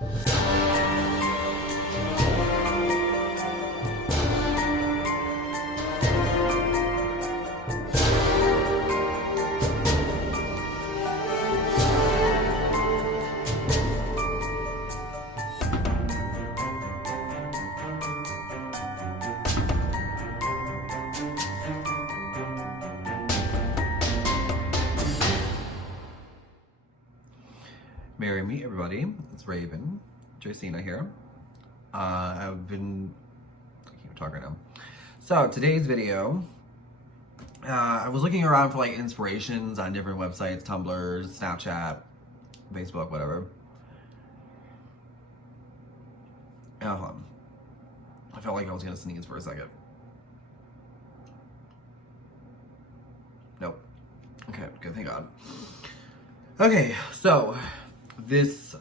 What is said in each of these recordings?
Marry me, everybody. It's Raven. Jacina here. I can't talk right now. So today's video, I was looking around for like inspirations on different websites, Tumblr, Snapchat, Facebook, whatever. I felt like I was gonna sneeze for a second. Nope. Okay, good, thank God. Okay, so this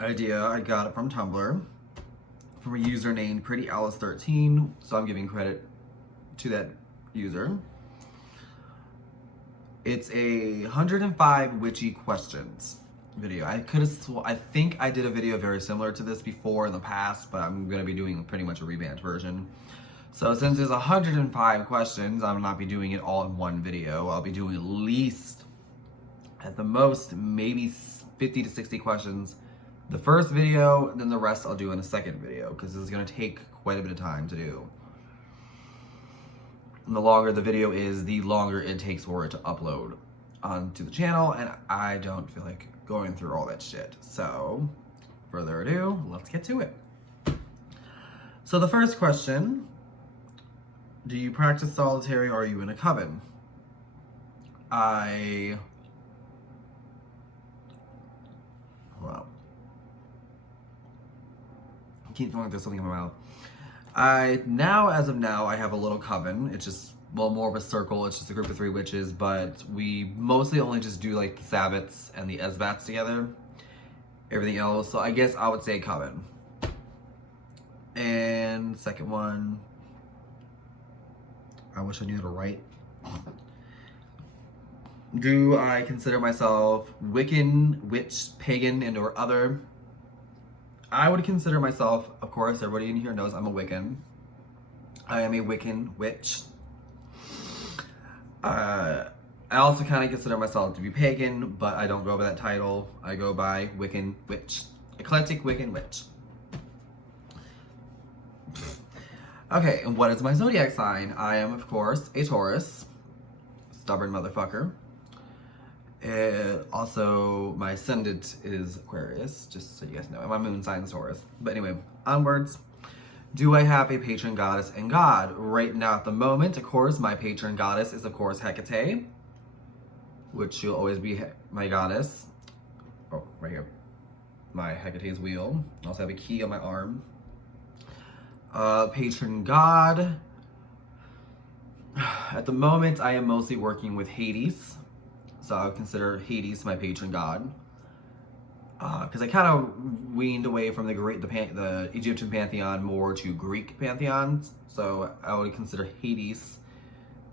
idea, I got it from Tumblr, from a user named prettyalice13, so I'm giving credit to that user. It's a 105 witchy questions video. I think I did a video very similar to this before in the past, but I'm gonna be doing pretty much a revamped version. So since there's 105 questions, I will not be doing it all in one video. I'll be doing at least, at the most, maybe 50 to 60 questions the first video, then the rest I'll do in a second video, because this is going to take quite a bit of time to do. And the longer the video is, the longer it takes for it to upload onto the channel, and I don't feel like going through all that shit. So, further ado, let's get to it. So the first question, do you practice solitary or are you in a coven? Wow. I keep feeling like there's something in my mouth. As of now, I have a little coven. It's just, well, more of a circle. It's just a group of 3 witches, but we mostly only just do like the Sabbats and the Esbats together. Everything else, so I guess I would say coven. And second one, I wish I knew how to write. Do I consider myself Wiccan, witch, pagan, and or other? I would consider myself, of course, everybody in here knows I'm a Wiccan. I am a Wiccan witch. I also kind of consider myself to be pagan, but I don't go by that title. I go by Wiccan witch. Eclectic Wiccan witch. Okay, and what is my zodiac sign? I am, of course, a Taurus. Stubborn motherfucker. Also, my ascendant is Aquarius, just so you guys know. And my moon sign is Taurus. But anyway, onwards. Do I have a patron goddess and god? Right now, at the moment, of course, my patron goddess is, of course, Hecate, which will always be my goddess. Oh, right here. My Hecate's wheel. I also have a key on my arm. Patron god. At the moment, I am mostly working with Hades. So I would consider Hades my patron god. Because I kind of weaned away from the Egyptian pantheon more to Greek pantheons. So I would consider Hades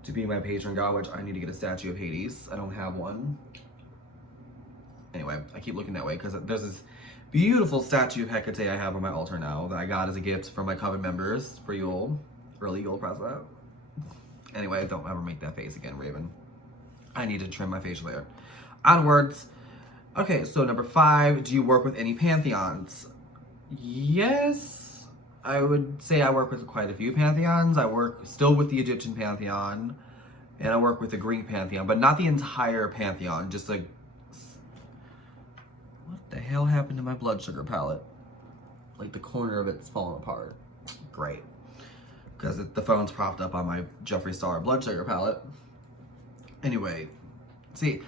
to be my patron god, which I need to get a statue of Hades. I don't have one. Anyway, I keep looking that way because there's this beautiful statue of Hecate I have on my altar now that I got as a gift from my coven members for Yule. Early Yule present. Anyway, don't ever make that face again, Raven. I need to trim my facial hair. Onwards. Okay, so number 5, do you work with any pantheons? Yes, I would say I work with quite a few pantheons. I work still with the Egyptian pantheon, and I work with the Greek pantheon, but not the entire pantheon, just like, what the hell happened to my blood sugar palette? Like the corner of it's falling apart. Great, because the phone's propped up on my Jeffree Star blood sugar palette. Anyway, see,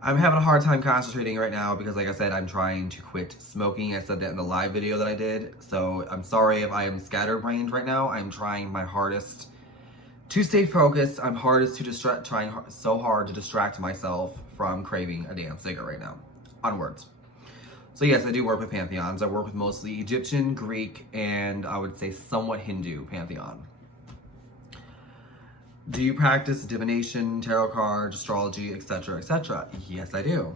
I'm having a hard time concentrating right now because, like I said, I'm trying to quit smoking. I said that in the live video that I did, so I'm sorry if I am scatterbrained right now. I'm trying my hardest to stay focused. I'm trying so hard to distract myself from craving a damn cigarette right now. Onwards. So yes, I do work with pantheons. I work with mostly Egyptian, Greek, and I would say somewhat Hindu pantheon. Do you practice divination, tarot cards, astrology, etc., etc.? Yes, I do.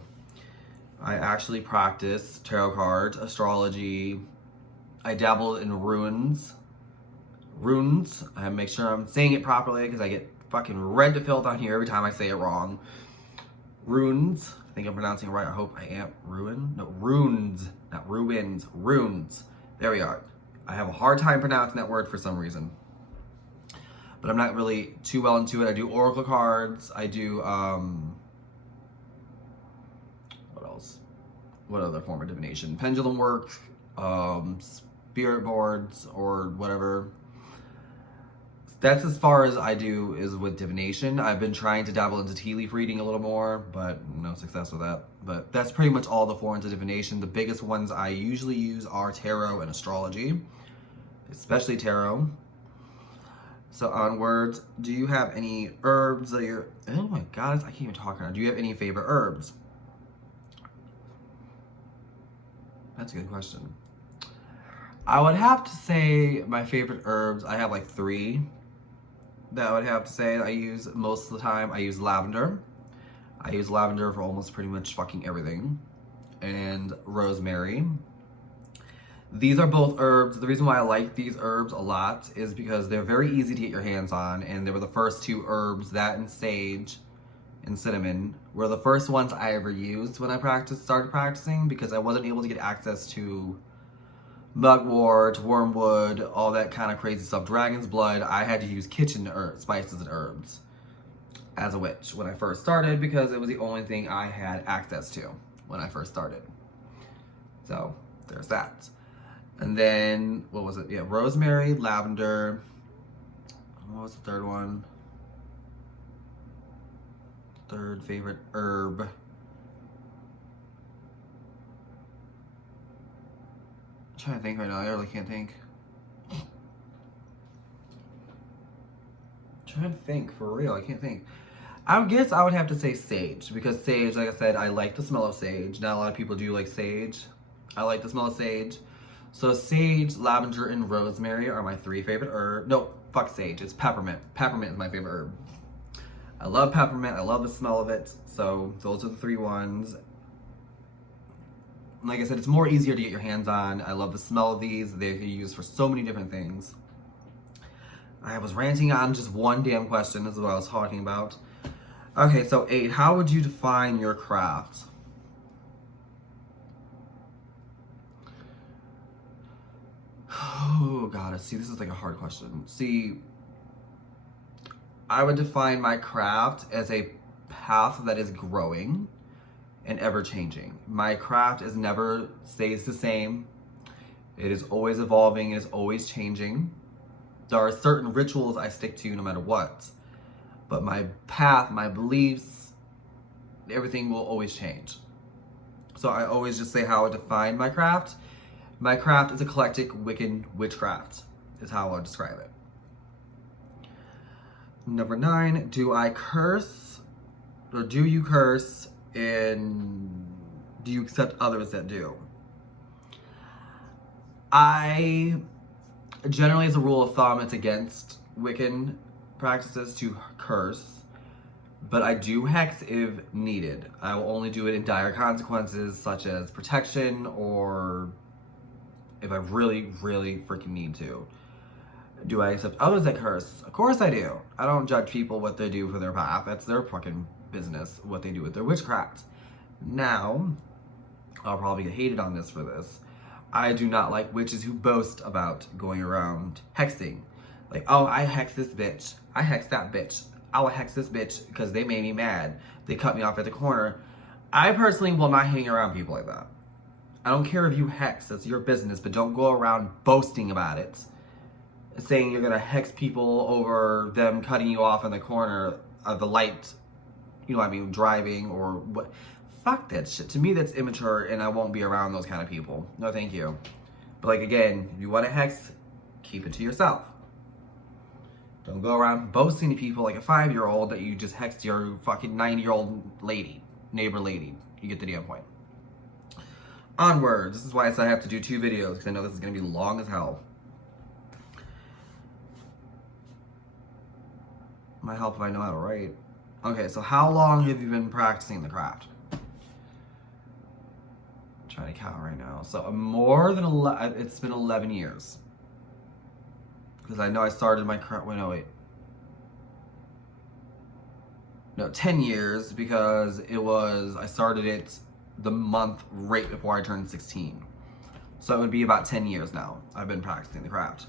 I actually practice tarot cards, astrology. I dabble in runes. I make sure I'm saying it properly because I get fucking red to filth on here every time I say it wrong. Runes. I think I'm pronouncing it right. I hope I am. Runes. Not ruins. Runes. There we are. I have a hard time pronouncing that word for some reason. But I'm not really too well into it. I do oracle cards. I do, what else? What other form of divination? Pendulum work, spirit boards, or whatever. That's as far as I do is with divination. I've been trying to dabble into tea leaf reading a little more, but no success with that. But that's pretty much all the forms of divination. The biggest ones I usually use are tarot and astrology, especially tarot. So onwards, do you have any herbs that you're, oh my God, I can't even talk right now. Do you have any favorite herbs? That's a good question. I would have to say my favorite herbs, I have like 3 that I would have to say I use most of the time. I use lavender. I use lavender for almost pretty much fucking everything. And rosemary. These are both herbs. The reason why I like these herbs a lot is because they're very easy to get your hands on, and they were the first 2 herbs, that and sage and cinnamon, were the first ones I ever used when I started practicing, because I wasn't able to get access to mugwort, wormwood, all that kind of crazy stuff. Dragon's blood. I had to use kitchen spices and herbs as a witch when I first started, because it was the only thing I had access to when I first started. So there's that. And then, what was it? Yeah, rosemary, lavender. What was the third one? Third favorite herb. I'm trying to think right now. I really can't think. Trying to think for real. I can't think. I guess I would have to say sage, because sage, like I said, I like the smell of sage. Not a lot of people do like sage. I like the smell of sage. So sage, lavender, and rosemary are my 3 favorite herbs. No, fuck sage. It's peppermint. Peppermint is my favorite herb. I love peppermint. I love the smell of it. So those are the 3 ones. Like I said, it's more easier to get your hands on. I love the smell of these. They can be used for so many different things. I was ranting on just one damn question. This is what I was talking about. Okay, so 8. How would you define your craft? Oh, God. See, this is like a hard question. See, I would define my craft as a path that is growing and ever-changing. My craft is never stays the same. It is always evolving. It is always changing. There are certain rituals I stick to no matter what. But my path, my beliefs, everything will always change. So I always just say how I define my craft. My craft is eclectic Wiccan witchcraft, is how I would describe it. Number 9, do I curse, or do you curse, and do you accept others that do? I, generally as a rule of thumb, it's against Wiccan practices to curse, but I do hex if needed. I will only do it in dire consequences, such as protection, or if I really, really freaking need to. Do I accept others that curse? Of course I do. I don't judge people what they do for their path. That's their fucking business, what they do with their witchcraft. Now, I'll probably get hated on this for this. I do not like witches who boast about going around hexing. Like, oh, I hex this bitch. I hex that bitch. I will hex this bitch because they made me mad. They cut me off at the corner. I personally will not hang around people like that. I don't care if you hex, that's your business, but don't go around boasting about it. Saying you're gonna hex people over them cutting you off in the corner of the light, you know what I mean, driving or what. Fuck that shit. To me, that's immature, and I won't be around those kind of people. No, thank you. But like, again, if you want to hex, keep it to yourself. Don't go around boasting to people like a 5-year-old that you just hexed your fucking 90-year-old lady, neighbor lady. You get the damn point. Onwards. This is why I have to do 2 videos, because I know this is going to be long as hell. Might help if I know how to write. Okay, so how long have you been practicing the craft? trying to count right now. So more than 11, it's been 11 years. Because I know I started my current, wait, no, wait. No, 10 years because I started it the month right before I turned 16. So it would be about 10 years now I've been practicing the craft.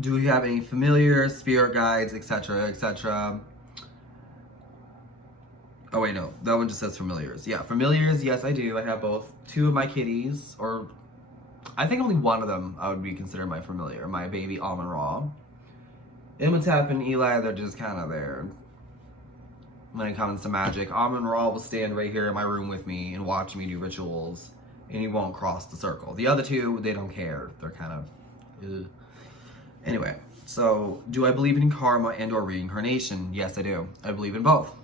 Do we have any familiars, spirit guides, etc., etc.? Oh wait, no, that one just says familiars. Yeah, familiars, yes I do. I have both. 2 of my kitties, or I think only one of them I would be considered my familiar, my baby Almond Raw. Imhotep and Eli, they're just kind of there. When it comes to magic, Almond Raw will stand right here in my room with me and watch me do rituals, and he won't cross the circle. The other 2, they don't care. They're kind of, ugh. Anyway, so do I believe in karma and or reincarnation? Yes, I do. I believe in both.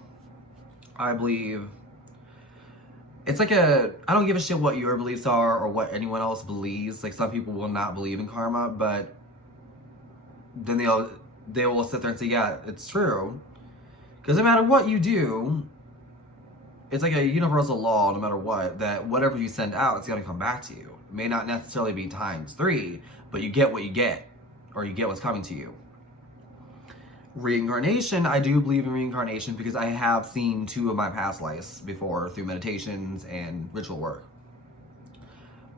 I believe it's like I don't give a shit what your beliefs are or what anyone else believes. Like, some people will not believe in karma, but then they will sit there and say, yeah, it's true. Because no matter what you do, it's like a universal law, no matter what, that whatever you send out, it's going to come back to you. It may not necessarily be ×3, but you get what you get, or you get what's coming to you. Reincarnation, I do believe in reincarnation because I have seen 2 of my past lives before through meditations and ritual work.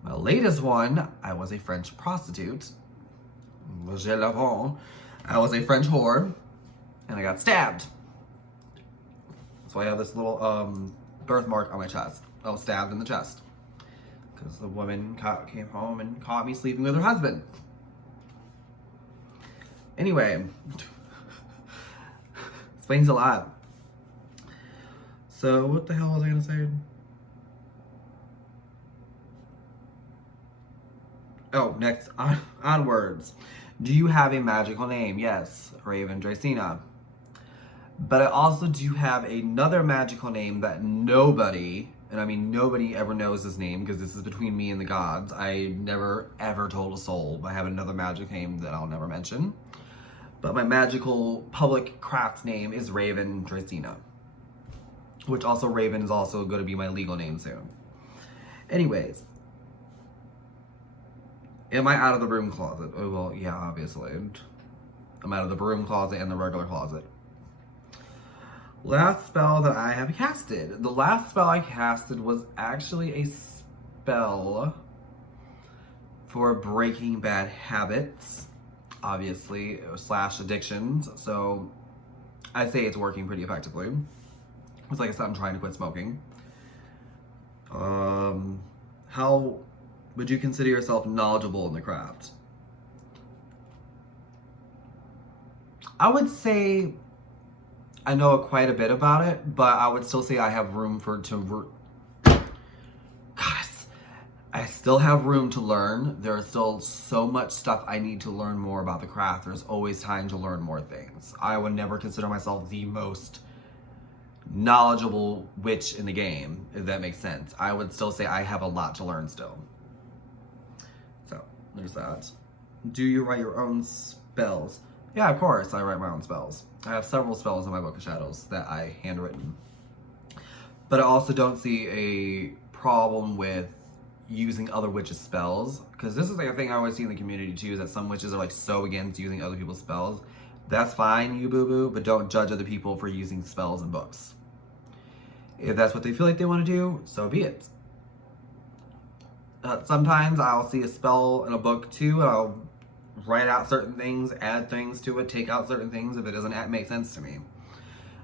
My latest one, I was a French prostitute. I was a French whore, and I got stabbed. So I have this little birthmark on my chest. I was stabbed in the chest because the woman came home and caught me sleeping with her husband. Anyway, explains a lot. So what the hell was I gonna say? Oh, next, onwards. Do you have a magical name? Yes, Raven Dracena. But I also do have another magical name that nobody, and I mean nobody ever knows this name because this is between me and the gods. I never ever told a soul. I have another magic name that I'll never mention. But my magical public craft name is Raven Dracena. Which also Raven is also going to be my legal name soon. Anyways. Am I out of the broom closet? Oh, well, yeah, obviously. I'm out of the broom closet and the regular closet. Last spell that I have casted. The last spell I casted was actually a spell for breaking bad habits, obviously, / addictions. So I'd say it's working pretty effectively. It's like I said, I'm trying to quit smoking. How would you consider yourself knowledgeable in the craft? I would say I know quite a bit about it, but I would still say I have room I still have room to learn. There's still so much stuff I need to learn more about the craft. There's always time to learn more things. I would never consider myself the most knowledgeable witch in the game, if that makes sense. I would still say I have a lot to learn still. So, there's that. Do you write your own spells? Yeah, of course, I write my own spells. I have several spells in my Book of Shadows that I handwritten. But I also don't see a problem with using other witches' spells, because this is like a thing I always see in the community too, is that some witches are like so against using other people's spells. That's fine, you boo-boo, but don't judge other people for using spells in books. If that's what they feel like they want to do, so be it. Sometimes I'll see a spell in a book too, and I'll write out certain things, add things to it, take out certain things if it doesn't make sense to me.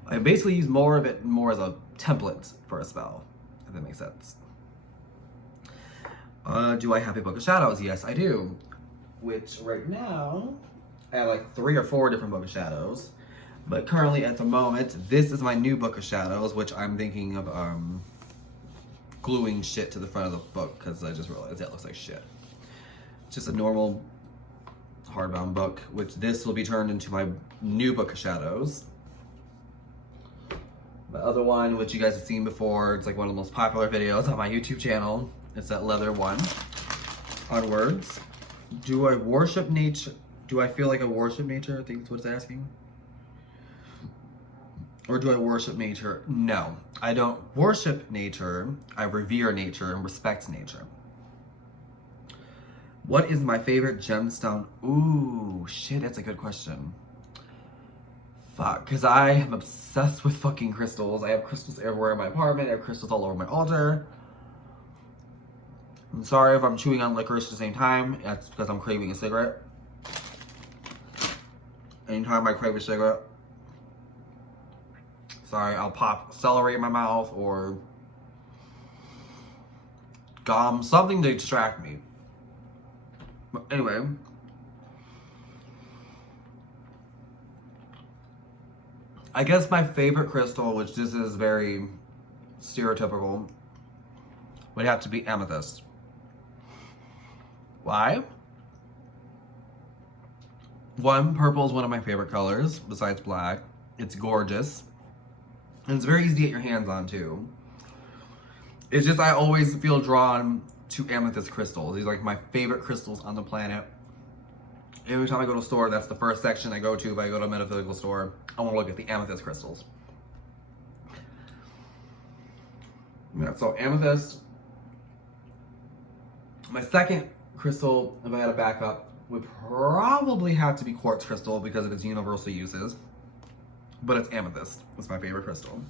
I basically use more of it more as a template for a spell, if that makes sense. Do I have a Book of Shadows? Yes, I do. Which right now, I have like 3 or 4 different Book of Shadows. But currently at the moment, this is my new Book of Shadows, which I'm thinking of gluing shit to the front of the book because I just realized that looks like shit. It's just a normal hardbound book, which this will be turned into my new Book of Shadows. My other one, which you guys have seen before, it's like one of the most popular videos on my YouTube channel. It's that leather one. Onwards. Do I worship nature? Do I feel like I worship nature? I think that's what it's asking. Or do I worship nature? No. I don't worship nature. I revere nature and respect nature. What is my favorite gemstone? Ooh, shit, that's a good question. Fuck, because I am obsessed with fucking crystals. I have crystals everywhere in my apartment. I have crystals all over my altar. I'm sorry if I'm chewing on licorice at the same time. That's because I'm craving a cigarette. Anytime I crave a cigarette, sorry, I'll pop celery in my mouth or gum, something to distract me. But anyway, I guess my favorite crystal, which this is very stereotypical, would have to be amethyst. Why? One, purple is one of my favorite colors, besides black. It's gorgeous. And it's very easy to get your hands on, too. It's just, I always feel drawn to amethyst crystals. These are like my favorite crystals on the planet. Every time I go to a store, that's the first section I go to if I go to a metaphysical store. I want to look at the amethyst crystals. Yeah, so amethyst. My second crystal, if I had a backup, would probably have to be quartz crystal because of its universal uses. But it's amethyst. It's my favorite crystal.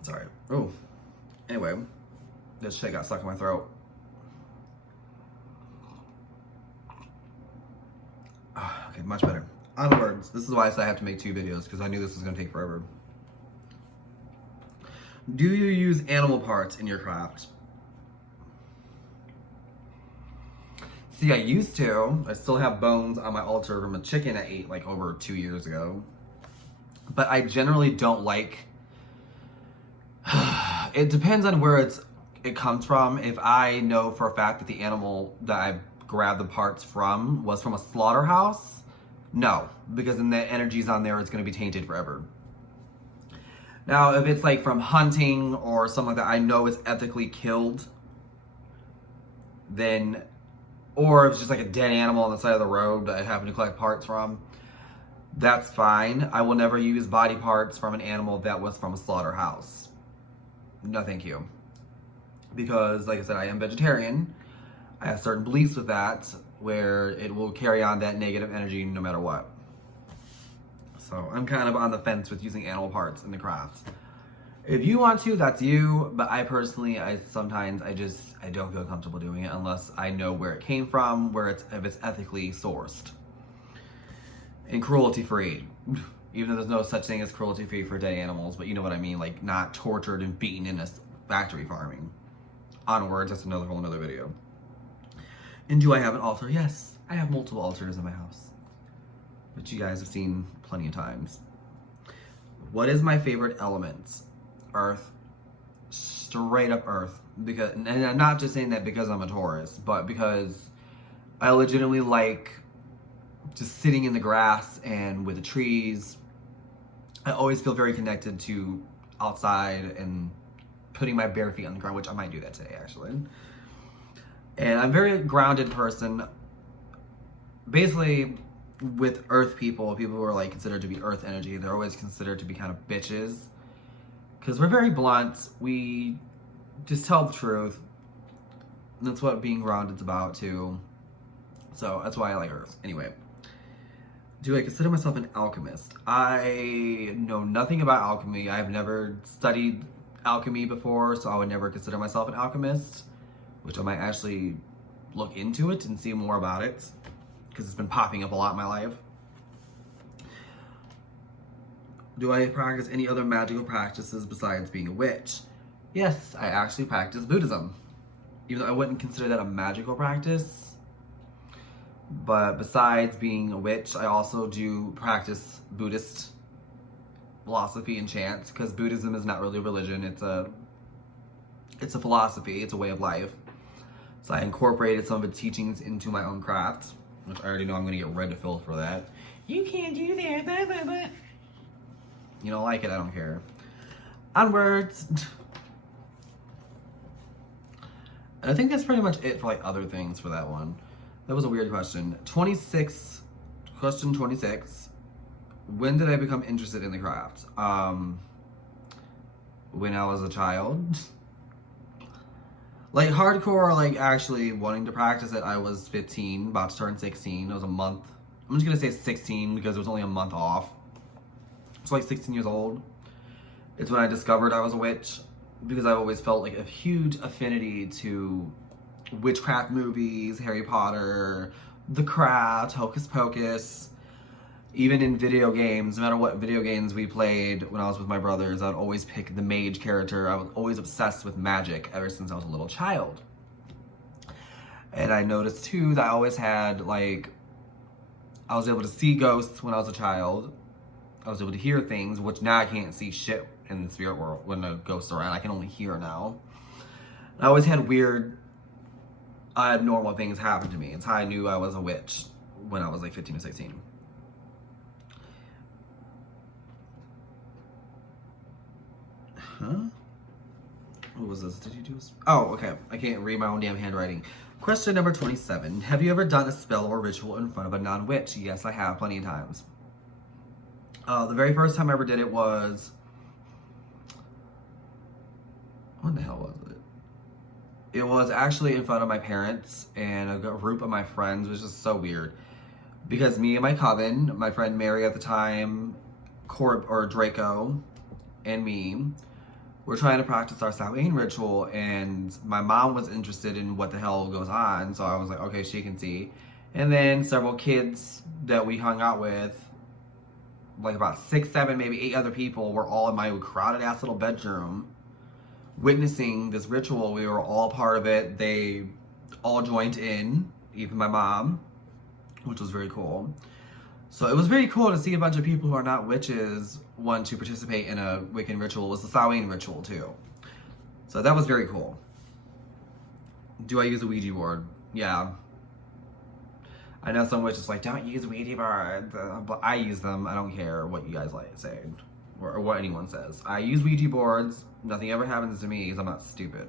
Sorry. Oh. Anyway, this shit got stuck in my throat. Okay, much better. Onwards. This is why I said I have to make 2 videos, because I knew this was going to take forever. Do you use animal parts in your craft? See, I used to. I still have bones on my altar from a chicken I ate like over 2 years ago. But I generally don't like... It depends on where it comes from. If I know for a fact that the animal that I grabbed the parts from was from a slaughterhouse, no. Because then the energies on there is going to be tainted forever. Now, if it's like from hunting or something like that, I know it's ethically killed, then... Or if it's just like a dead animal on the side of the road that I happen to collect parts from, that's fine. I will never use body parts from an animal that was from a slaughterhouse. No, thank you. Because, like I said, I am vegetarian. I have certain beliefs with that where it will carry on that negative energy no matter what. So I'm kind of on the fence with using animal parts in the crafts. If you want to, that's you. But I personally, sometimes I don't feel comfortable doing it unless I know where it came from, if it's ethically sourced. And cruelty-free. Even though there's no such thing as cruelty-free for dead animals, but you know what I mean, like not tortured and beaten in a factory farming. Onwards, that's another whole nother video. And do I have an altar? Yes, I have multiple altars in my house, which you guys have seen plenty of times. What is my favorite element? Earth. Straight up earth. Because, and I'm not just saying that because I'm a Taurus, but because I legitimately like just sitting in the grass and with the trees. I always feel very connected to outside and putting my bare feet on the ground, which I might do that today actually. And I'm a very grounded person. Basically, with earth people who are like considered to be earth energy, they're always considered to be kind of bitches. Because we're very blunt. We just tell the truth. And that's what being grounded's about too. So that's why I like earth. Anyway. Do I consider myself an alchemist? I know nothing about alchemy. I've never studied alchemy before, so I would never consider myself an alchemist, which I might actually look into it and see more about it, because it's been popping up a lot in my life. Do I practice any other magical practices besides being a witch? Yes, I actually practice Buddhism, even though I wouldn't consider that a magical practice. But besides being a witch, I also do practice Buddhist philosophy and chants, because Buddhism is not really a religion. It's a philosophy. It's a way of life. So I incorporated some of its teachings into my own craft, which I already know I'm going to get red to fill for that. You can't do that, blah, blah, blah. You don't like it, I don't care. Onwards. And I think that's pretty much it for like other things for that one. That was a weird question. Question 26. When did I become interested in the craft? When I was a child. Like hardcore, like actually wanting to practice it, I was 15, about to turn 16. It was a month. I'm just gonna say 16 because it was only a month off. So like 16 years old. It's when I discovered I was a witch, because I always felt like a huge affinity to witchcraft movies, Harry Potter, The Craft, Hocus Pocus. Even in video games, no matter what video games we played when I was with my brothers, I'd always pick the mage character. I was always obsessed with magic ever since I was a little child. And I noticed too that I always had, like, I was able to see ghosts when I was a child. I was able to hear things, which now I can't see shit in the spirit world when a ghost's around. I can only hear now. I always had weird, abnormal things happen to me. It's how I knew I was a witch when I was like 15 or 16. Huh? What was this? Did you do this? Oh, okay. I can't read my own damn handwriting. Question number 27. Have you ever done a spell or ritual in front of a non-witch? Yes, I have, plenty of times. The very first time I ever did it was... When the hell was it? It was actually in front of my parents and a group of my friends, which is so weird. Because me and my coven, my friend Mary at the time, Draco, and me, we're trying to practice our Samhain ritual, and my mom was interested in what the hell goes on, so I was like, okay, she can see. And then several kids that we hung out with, like about 6, 7, maybe 8 other people, were all in my crowded ass little bedroom witnessing this ritual. We were all part of it. They all joined in, even my mom, which was very cool. So it was very cool to see a bunch of people who are not witches want to participate in a Wiccan ritual. It was the Samhain ritual too. So that was very cool. Do I use a Ouija board? Yeah. I know some witches like, don't use Ouija boards, but I use them. I don't care what you guys like say or what anyone says. I use Ouija boards. Nothing ever happens to me because I'm not stupid.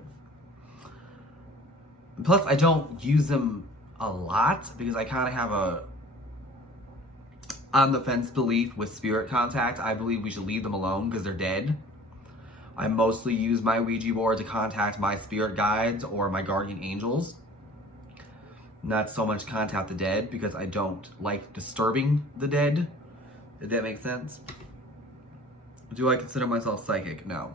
Plus, I don't use them a lot because I kind of have a on the fence belief with spirit contact. I believe we should leave them alone because they're dead. I mostly use my Ouija board to contact my spirit guides or my guardian angels. Not so much contact the dead because I don't like disturbing the dead, if that makes sense. Do I consider myself psychic? No.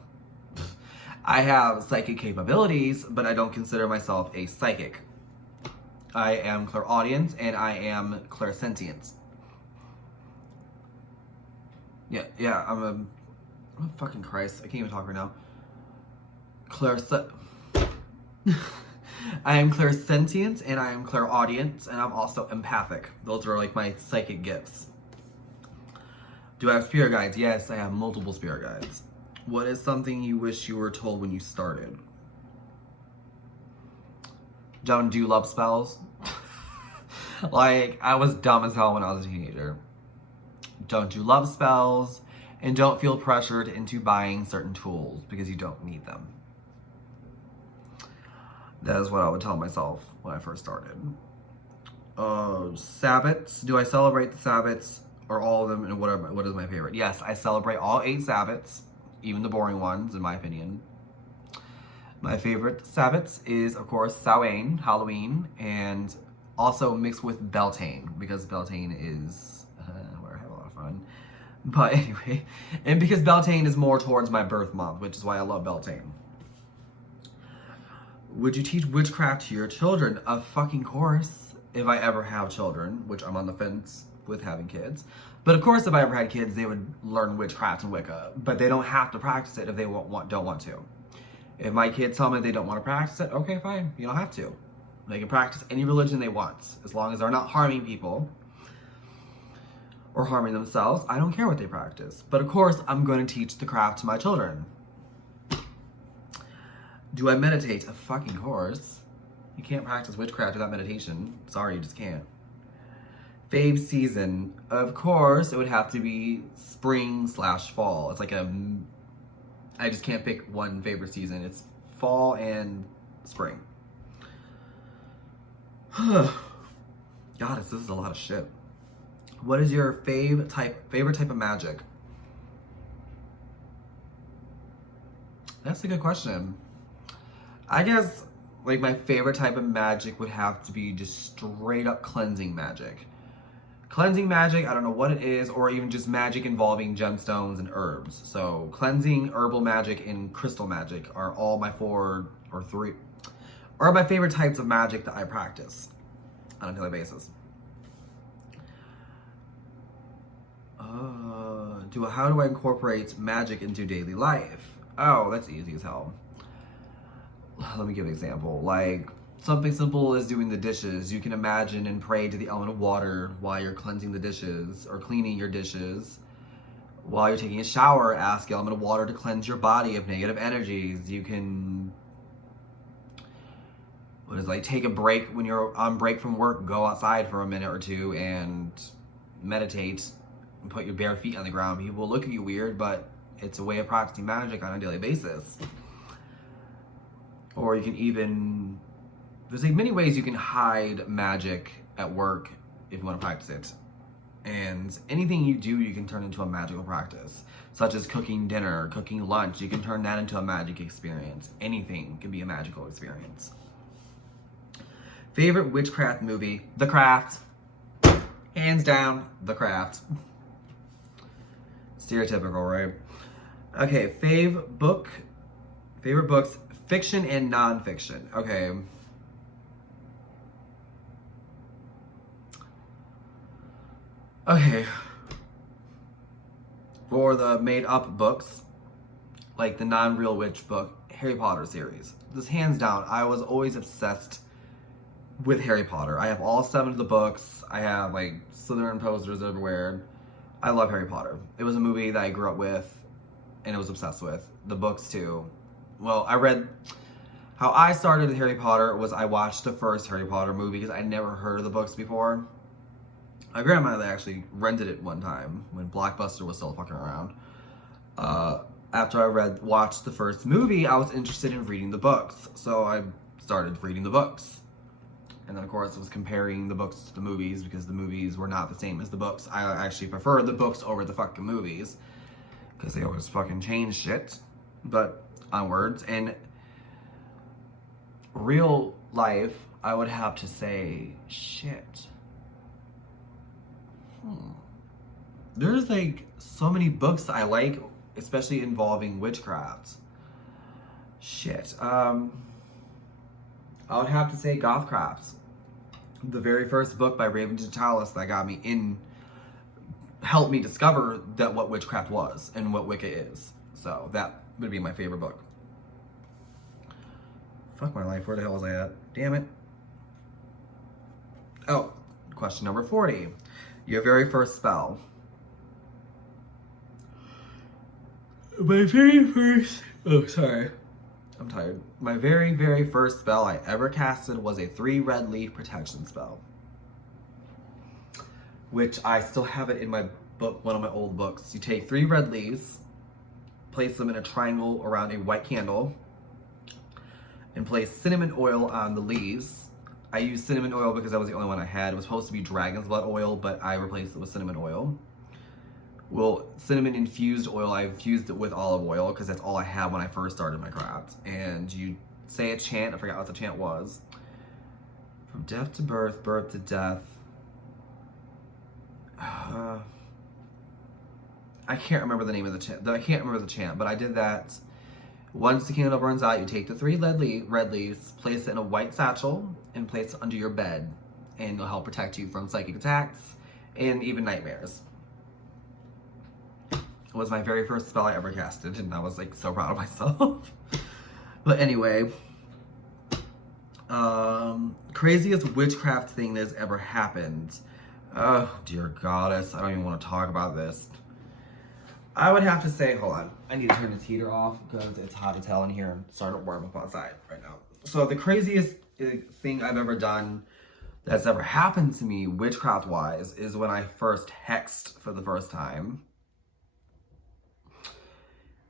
I have psychic capabilities, but I don't consider myself a psychic. I am clairaudient and I am clairsentient. Yeah, oh, fucking Christ, I can't even talk right now. I am clairsentient and I am clairaudient and I'm also empathic. Those are like my psychic gifts. Do I have spirit guides? Yes, I have multiple spirit guides. What is something you wish you were told when you started? Don't do love spells. Like, I was dumb as hell when I was a teenager. Don't do love spells, and don't feel pressured into buying certain tools because you don't need them. That is what I would tell myself when I first started. Sabbats. Do I celebrate the Sabbats or all of them, and what is my favorite? Yes, I celebrate all 8 Sabbats, even the boring ones, in my opinion. My favorite Sabbats is, of course, Samhain, Halloween, and also mixed with Beltane, because Beltane is where I have a lot of fun. But anyway, and because Beltane is more towards my birth month, which is why I love Beltane. Would you teach witchcraft to your children? Of fucking course, if I ever have children, which I'm on the fence with having kids. But of course, if I ever had kids, they would learn witchcraft and Wicca, but they don't have to practice it if they don't want to. If my kids tell me they don't want to practice it, okay, fine, you don't have to. They can practice any religion they want, as long as they're not harming people or harming themselves. I don't care what they practice. But of course, I'm going to teach the craft to my children. Do I meditate? Of fucking course. You can't practice witchcraft without meditation. Sorry, you just can't. Fave season. Of course, it would have to be spring/fall. It's like I just can't pick one favorite season. It's fall and spring. Goddess, this is a lot of shit. What is your favorite type of magic? That's a good question. I guess like my favorite type of magic would have to be just straight up cleansing magic. Cleansing magic, I don't know what it is, or even just magic involving gemstones and herbs. So cleansing, herbal magic, and crystal magic are all my are my favorite types of magic that I practice on a daily basis. How do I incorporate magic into daily life? Oh, that's easy as hell. Let me give an example. Like, something simple as doing the dishes. You can imagine and pray to the element of water while you're cleansing the dishes or cleaning your dishes. While you're taking a shower, ask the element of water to cleanse your body of negative energies. You can, take a break when you're on break from work, go outside for a minute or two and meditate and put your bare feet on the ground. People will look at you weird, but it's a way of practicing magic on a daily basis. Or you can even, there's many ways you can hide magic at work if you want to practice it. And anything you do, you can turn into a magical practice, such as cooking dinner, cooking lunch. You can turn that into a magic experience. Anything can be a magical experience. Favorite witchcraft movie? The Craft. Hands down, The Craft. Stereotypical, right? Okay, favorite books, fiction and non-fiction. Okay. For the made-up books, like the non-real witch book, Harry Potter series. This hands down, I was always obsessed with Harry Potter. I have all 7 of the books. I have like Slytherin posters everywhere. I love Harry Potter. It was a movie that I grew up with and I was obsessed with. The books too. Well, how I started with Harry Potter was I watched the first Harry Potter movie because I never heard of the books before. My grandmother actually rented it one time when Blockbuster was still fucking around. After I watched the first movie, I was interested in reading the books. So I started reading the books. And then of course I was comparing the books to the movies because the movies were not the same as the books. I actually prefer the books over the fucking movies because they always fucking change shit. But onwards, and real life, I would have to say shit. There's like so many books I like, especially involving witchcraft. Shit. I would have to say Gothcraft. The very first book by Raven Digitalis that got me in, helped me discover what witchcraft was and what Wicca is. So that would be my favorite book. Fuck my life, where the hell was I at? Damn it. Oh, question number 40. Your very first spell. My very first, I'm tired. My very, very first spell I ever casted was a 3 red leaf protection spell. Which I still have it in my book, one of my old books. You take 3 red leaves, place them in a triangle around a white candle, and place cinnamon oil on the leaves. I used cinnamon oil because that was the only one I had. It was supposed to be dragon's blood oil, but I replaced it with cinnamon oil. Well, cinnamon infused oil, I infused it with olive oil because that's all I had when I first started my craft. And you say a chant, I forgot what the chant was. From death to birth, birth to death. I can't remember the name of the chant. I can't remember the chant, but I did that. Once the candle burns out, you take the 3 red leaves, place it in a white satchel, and place it under your bed. And it'll help protect you from psychic attacks and even nightmares. It was my very first spell I ever casted, and I was like so proud of myself. But anyway, craziest witchcraft thing that's ever happened. Oh, dear goddess, I don't even want to talk about this. I would have to say, hold on, I need to turn this heater off because it's hot as hell in here and starting to warm up outside right now. So the craziest thing I've ever done that's ever happened to me witchcraft-wise is when I first hexed for the first time.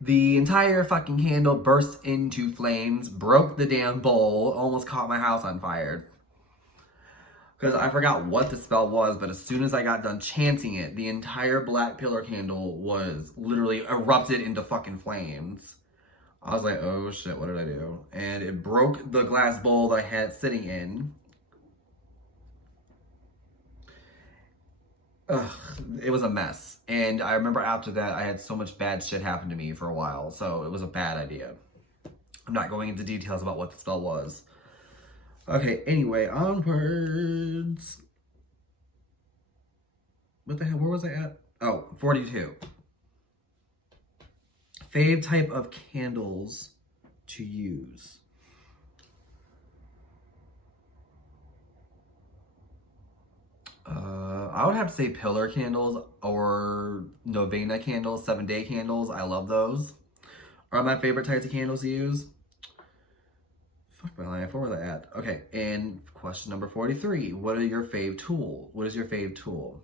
The entire fucking candle burst into flames, broke the damn bowl, almost caught my house on fire. because I forgot what the spell was, but as soon as I got done chanting it, the entire black pillar candle was literally erupted into fucking flames. I was like, oh shit, what did I do? And it broke the glass bowl that I had sitting in. Ugh, it was a mess. And I remember after that, I had so much bad shit happen to me for a while, so it was a bad idea. I'm not going into details about what the spell was. Okay, anyway, onwards. What the hell, where was I at? Oh, 42. Fave type of candles to use. I would have to say pillar candles or novena candles, 7-day candles. I love those. Are my favorite types of candles to use. Fuck my life, where was I at? Okay, and question number 43. What are your fave tool? What is your fave tool?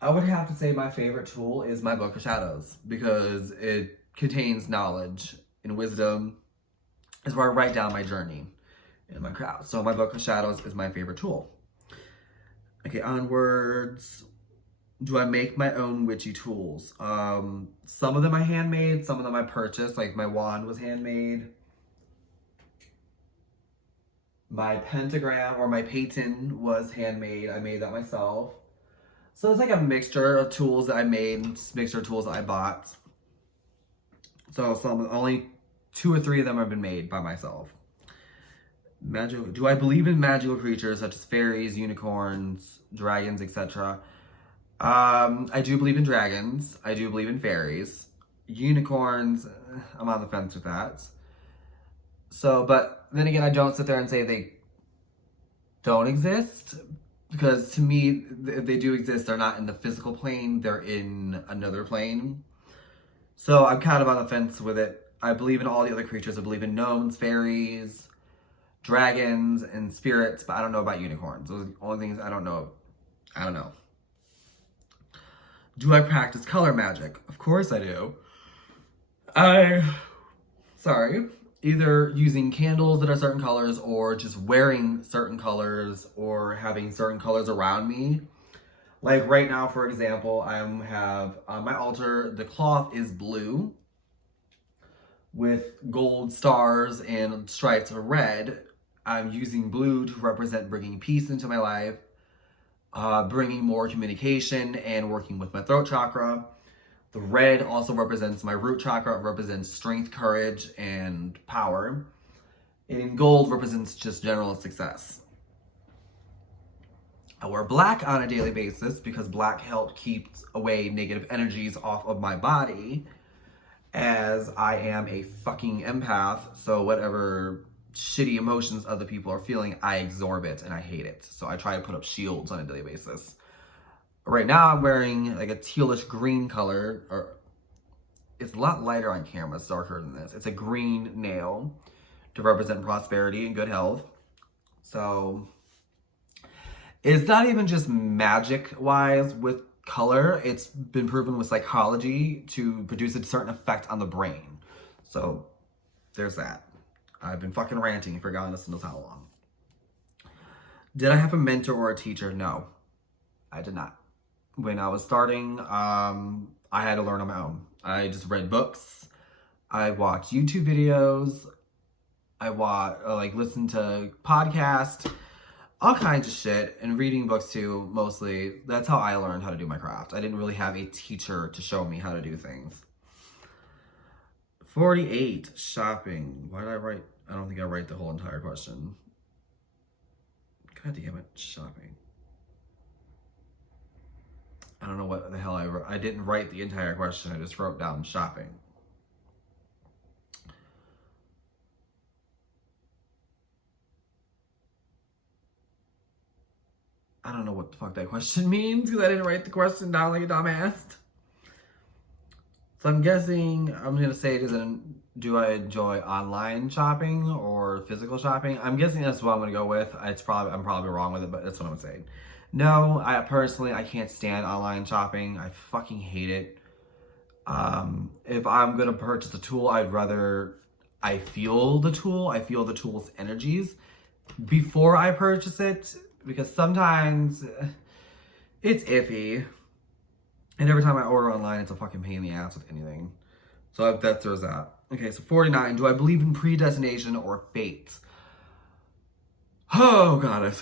I would have to say my favorite tool is my Book of Shadows because it contains knowledge and wisdom. Is where I write down my journey and my craft. So my Book of Shadows is my favorite tool. Okay, onwards. Do I make my own witchy tools? Some of them I handmade, some of them I purchased. Like my wand was handmade. My pentagram or my paten was handmade. I made that myself. So it's like a mixture of tools that I made, mixture of tools that I bought. So only 2 or 3 of them have been made by myself. Do I believe in magical creatures such as fairies, unicorns, dragons, etc.? I do believe in dragons. I do believe in fairies. Unicorns, I'm on the fence with that. So, but then again, I don't sit there and say they don't exist. Because to me, if they do exist, they're not in the physical plane, they're in another plane. So I'm kind of on the fence with it. I believe in all the other creatures. I believe in gnomes, fairies, dragons, and spirits, but I don't know about unicorns. Those are the only things I don't know. I don't know. Do I practice color magic? Of course I do. Either using candles that are certain colors or just wearing certain colors or having certain colors around me. Like right now, for example, I have on my altar, the cloth is blue with gold stars and stripes of red. I'm using blue to represent bringing peace into my life, bringing more communication and working with my throat chakra. The red also represents my root chakra. It represents strength, courage, and power. And gold represents just general success. I wear black on a daily basis because black helps keep away negative energies off of my body, as I am a fucking empath. So whatever shitty emotions other people are feeling, I absorb it and I hate it. So I try to put up shields on a daily basis. Right now I'm wearing like a tealish green color, or it's a lot lighter on camera, it's darker than this. It's a green nail to represent prosperity and good health. So it's not even just magic wise with color, it's been proven with psychology to produce a certain effect on the brain. So there's that. I've been fucking ranting for God knows how long. Did I have a mentor or a teacher? No, I did not. When I was starting, I had to learn on my own. I just read books. I watched YouTube videos. I listened to podcasts, all kinds of shit, and reading books too, mostly. That's how I learned how to do my craft. I didn't really have a teacher to show me how to do things. 48, shopping. Why did I write? I don't think I write the whole entire question. God damn it, shopping. I don't know what the hell I wrote. I didn't write the entire question. I just wrote down shopping. I don't know what the fuck that question means because I didn't write the question down like a dumbass. So I'm guessing I'm going to say do I enjoy online shopping or physical shopping? I'm guessing that's what I'm going to go with. I'm probably wrong with it, but that's what I'm saying. No, I can't stand online shopping. I fucking hate it. If I'm gonna purchase a tool, I'd rather I feel the tool, I feel the tool's energies before I purchase it, because sometimes it's iffy. And every time I order online, it's a fucking pain in the ass with anything. So there's that. Okay, so 49. Do I believe in predestination or fate? Oh, goddess.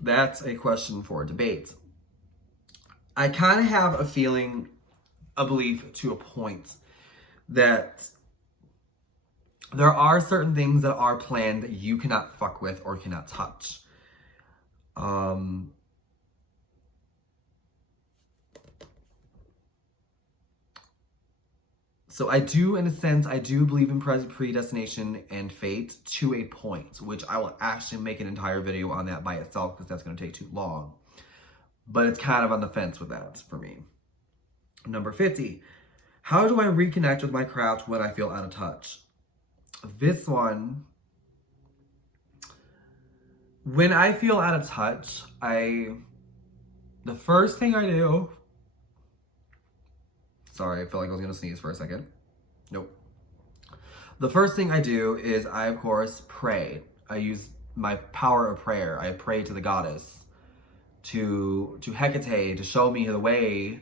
That's a question for debate. I kind of have a feeling, a belief to a point, that there are certain things that are planned that you cannot fuck with or cannot touch. So I do, in a sense, I do believe in predestination and fate to a point, which I will actually make an entire video on that by itself because that's going to take too long. But it's kind of on the fence with that for me. Number 50. How do I reconnect with my craft when I feel out of touch? This one, when I feel out of touch, the first thing I do, sorry, I felt like I was going to sneeze for a second. Nope. The first thing I do is I, of course, pray. I use my power of prayer. I pray to the goddess, to Hecate, to show me the way.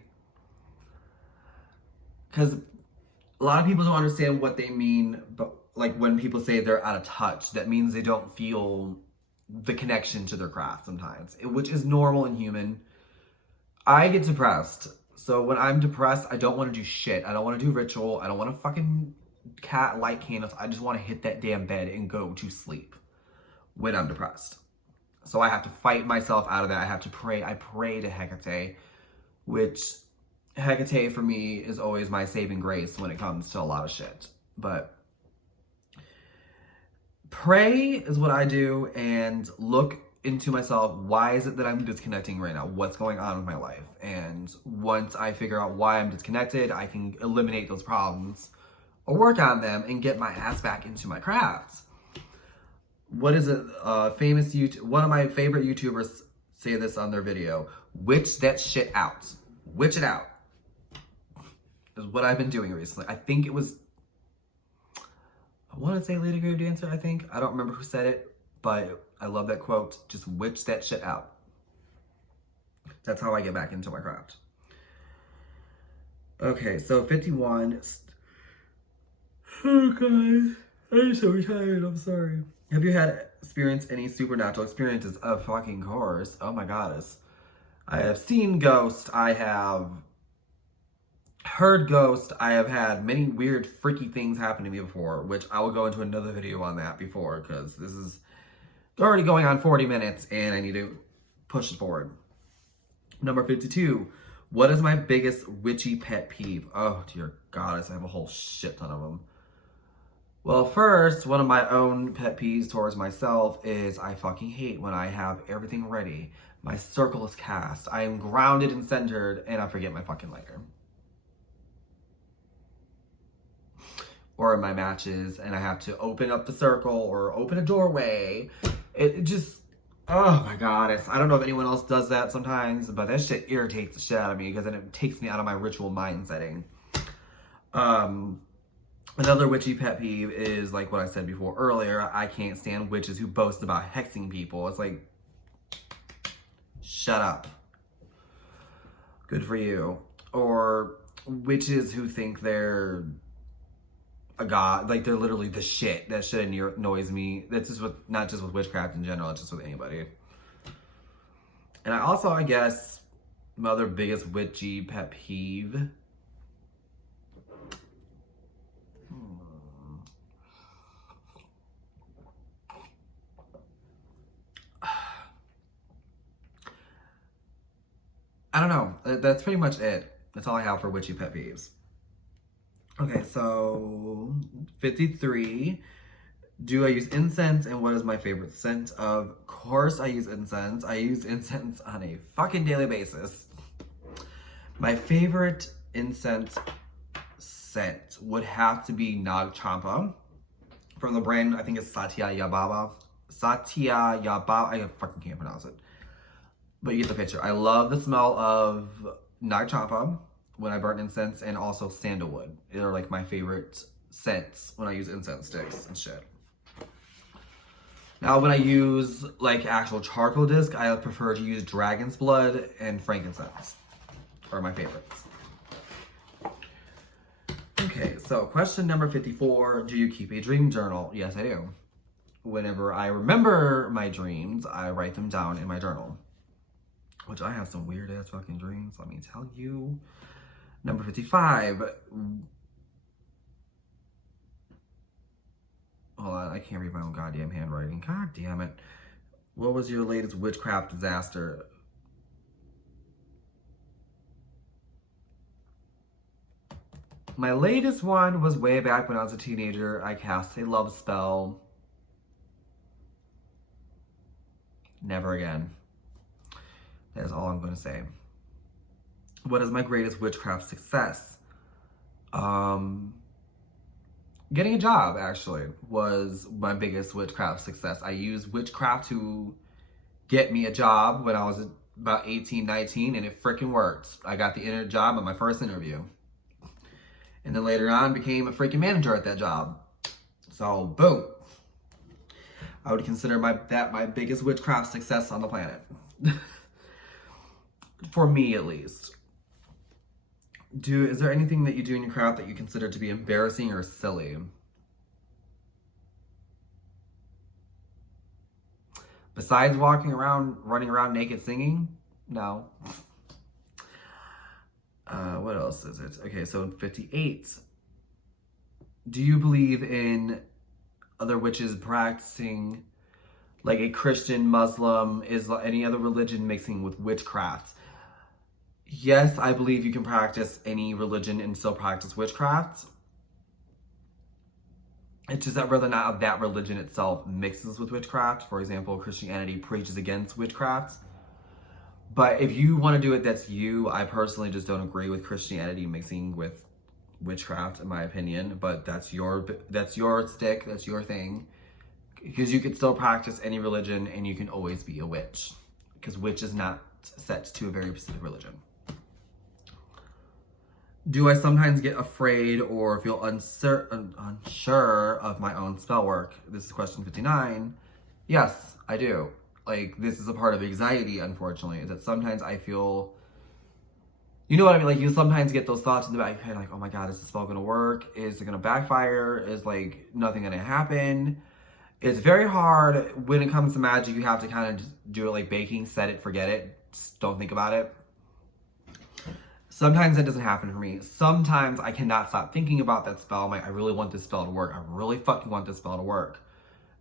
Because a lot of people don't understand what they mean, but like when people say they're out of touch, that means they don't feel the connection to their craft sometimes, which is normal and human. I get depressed. So when I'm depressed, I don't want to do shit. I don't want to do ritual. I don't want to fucking light candles. I just want to hit that damn bed and go to sleep when I'm depressed. So I have to fight myself out of that. I have to pray. I pray to Hecate, which Hecate for me is always my saving grace when it comes to a lot of shit. But pray is what I do and look into myself. Why is it that I'm disconnecting right now? What's going on with my life? And once I figure out why I'm disconnected, I can eliminate those problems or work on them and get my ass back into my crafts. What is it? One of my favorite YouTubers say this on their video: witch that shit out. Witch it out. Is what I've been doing recently. I think it was, I want to say Lady Grave Dancer, I think. I don't remember who said it, but I love that quote. Just witch that shit out. That's how I get back into my craft. Okay, so 51. Oh, God. I'm so tired. I'm sorry. Have you experienced any supernatural experiences? Of fucking course. Oh, my goddess. I have seen ghosts. I have heard ghosts. I have had many weird, freaky things happen to me before, which I will go into another video on that before, because this is already going on 40 minutes and I need to push it forward. Number 52. What is my biggest witchy pet peeve? Oh, dear goddess, I have a whole shit ton of them. Well, first, one of my own pet peeves towards myself is I fucking hate when I have everything ready. My circle is cast. I am grounded and centered and I forget my fucking lighter. Or my matches and I have to open up the circle or open a doorway. It just, oh my goddess. I don't know if anyone else does that sometimes, but that shit irritates the shit out of me because then it takes me out of my ritual mind setting. Another witchy pet peeve is like what I said before earlier. I can't stand witches who boast about hexing people. It's like, shut up. Good for you. Or witches who think they're a god, like they're literally the shit. That shit annoys me. That's just with, not just with witchcraft in general, it's just with anybody. And I guess my other biggest witchy pet peeve, I don't know. That's pretty much it. That's all I have for witchy pet peeves. Okay, so 53. Do I use incense and what is my favorite scent? Of course I use incense. I use incense on a fucking daily basis. My favorite incense scent would have to be Nag Champa from the brand, I think it's Satya Yababa. Satya Yababa, I fucking can't pronounce it. But you get the picture. I love the smell of Nag Champa. when I burn incense, and also sandalwood. They're like my favorite scents when I use incense sticks and shit. Now, when I use like actual charcoal disc, I prefer to use dragon's blood and frankincense are my favorites. Okay, so question number 54, do you keep a dream journal? Yes, I do. Whenever I remember my dreams, I write them down in my journal. Which I have some weird ass fucking dreams, let me tell you. Number 55. Hold on, I can't read my own goddamn handwriting. God damn it. What was your latest witchcraft disaster? My latest one was way back when I was a teenager. I cast a love spell. Never again. That is all I'm going to say. What is my greatest witchcraft success? Getting a job, actually, was my biggest witchcraft success. I used witchcraft to get me a job when I was about 18, 19, and it freaking worked. I got the job at my first interview. And then later on, became a freaking manager at that job. So, boom. I would consider that my biggest witchcraft success on the planet. For me, at least. Is there anything that you do in your craft that you consider to be embarrassing or silly? Besides running around naked singing? No. What else is it? Okay, so 58. Do you believe in other witches practicing, like a Christian, Muslim, any other religion mixing with witchcraft? Yes, I believe you can practice any religion and still practice witchcraft. It's just that whether or not that religion itself mixes with witchcraft. For example, Christianity preaches against witchcraft. But if you want to do it, that's you. I personally just don't agree with Christianity mixing with witchcraft, in my opinion. But that's your stick, that's your thing. Because you can still practice any religion and you can always be a witch. Because witch is not set to a very specific religion. Do I sometimes get afraid or feel unsure of my own spell work? This is question 59. Yes, I do. Like, this is a part of anxiety, unfortunately, is that sometimes I feel, you know what I mean? Like, you sometimes get those thoughts in the back of your head, like, oh my God, is this spell gonna work? Is it gonna backfire? Is, like, nothing gonna happen? It's very hard when it comes to magic. You have to kind of do it like baking, set it, forget it. Just don't think about it. Sometimes that doesn't happen for me. Sometimes I cannot stop thinking about that spell. I'm like, I really want this spell to work. I really fucking want this spell to work.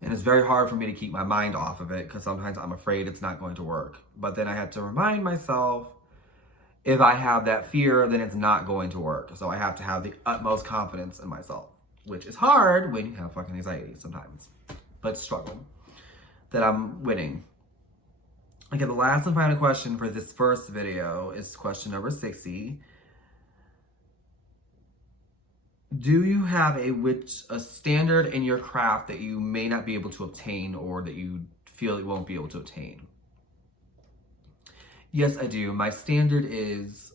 And it's very hard for me to keep my mind off of it because sometimes I'm afraid it's not going to work. But then I have to remind myself, if I have that fear, then it's not going to work. So I have to have the utmost confidence in myself, which is hard when you have fucking anxiety sometimes. But struggle that I'm winning. Okay, the last and final question for this first video is question number 60. Do you have a standard in your craft that you may not be able to obtain or that you feel you won't be able to obtain? Yes, I do. My standard is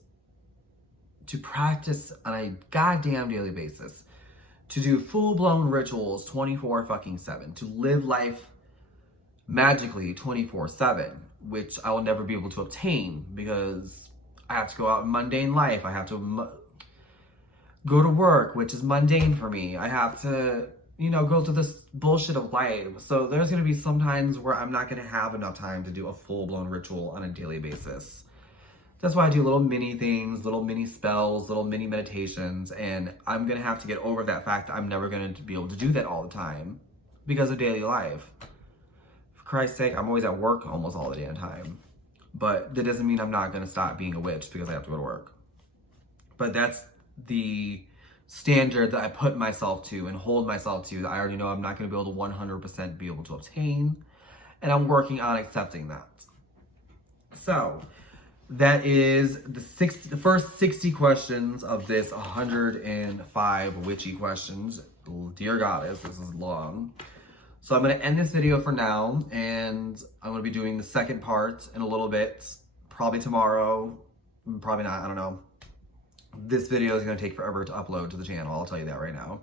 to practice on a goddamn daily basis. To do full-blown rituals 24-7. To live life magically 24/7, which I will never be able to obtain because I have to go out in mundane life. I have to go to work, which is mundane for me. I have to, go through this bullshit of life. So there's going to be some times where I'm not going to have enough time to do a full-blown ritual on a daily basis. That's why I do little mini things, little mini spells, little mini meditations, and I'm going to have to get over that fact that I'm never going to be able to do that all the time because of daily life. For Christ's sake, I'm always at work almost all the damn time. But that doesn't mean I'm not going to stop being a witch because I have to go to work. But that's the standard that I put myself to and hold myself to that I already know I'm not going to be able to 100% be able to obtain. And I'm working on accepting that. So that is the first 60 questions of this 105 witchy questions. Dear Goddess, this is long. So I'm going to end this video for now, and I'm going to be doing the second part in a little bit, probably tomorrow, probably not, I don't know. this video is going to take forever to upload to the channel. I'll tell you that right now.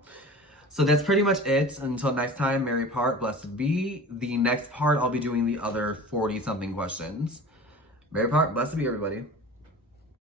So that's pretty much it. Until next time, merry part, blessed be. The next part, I'll be doing the other 40-something questions. Merry part, blessed be, everybody.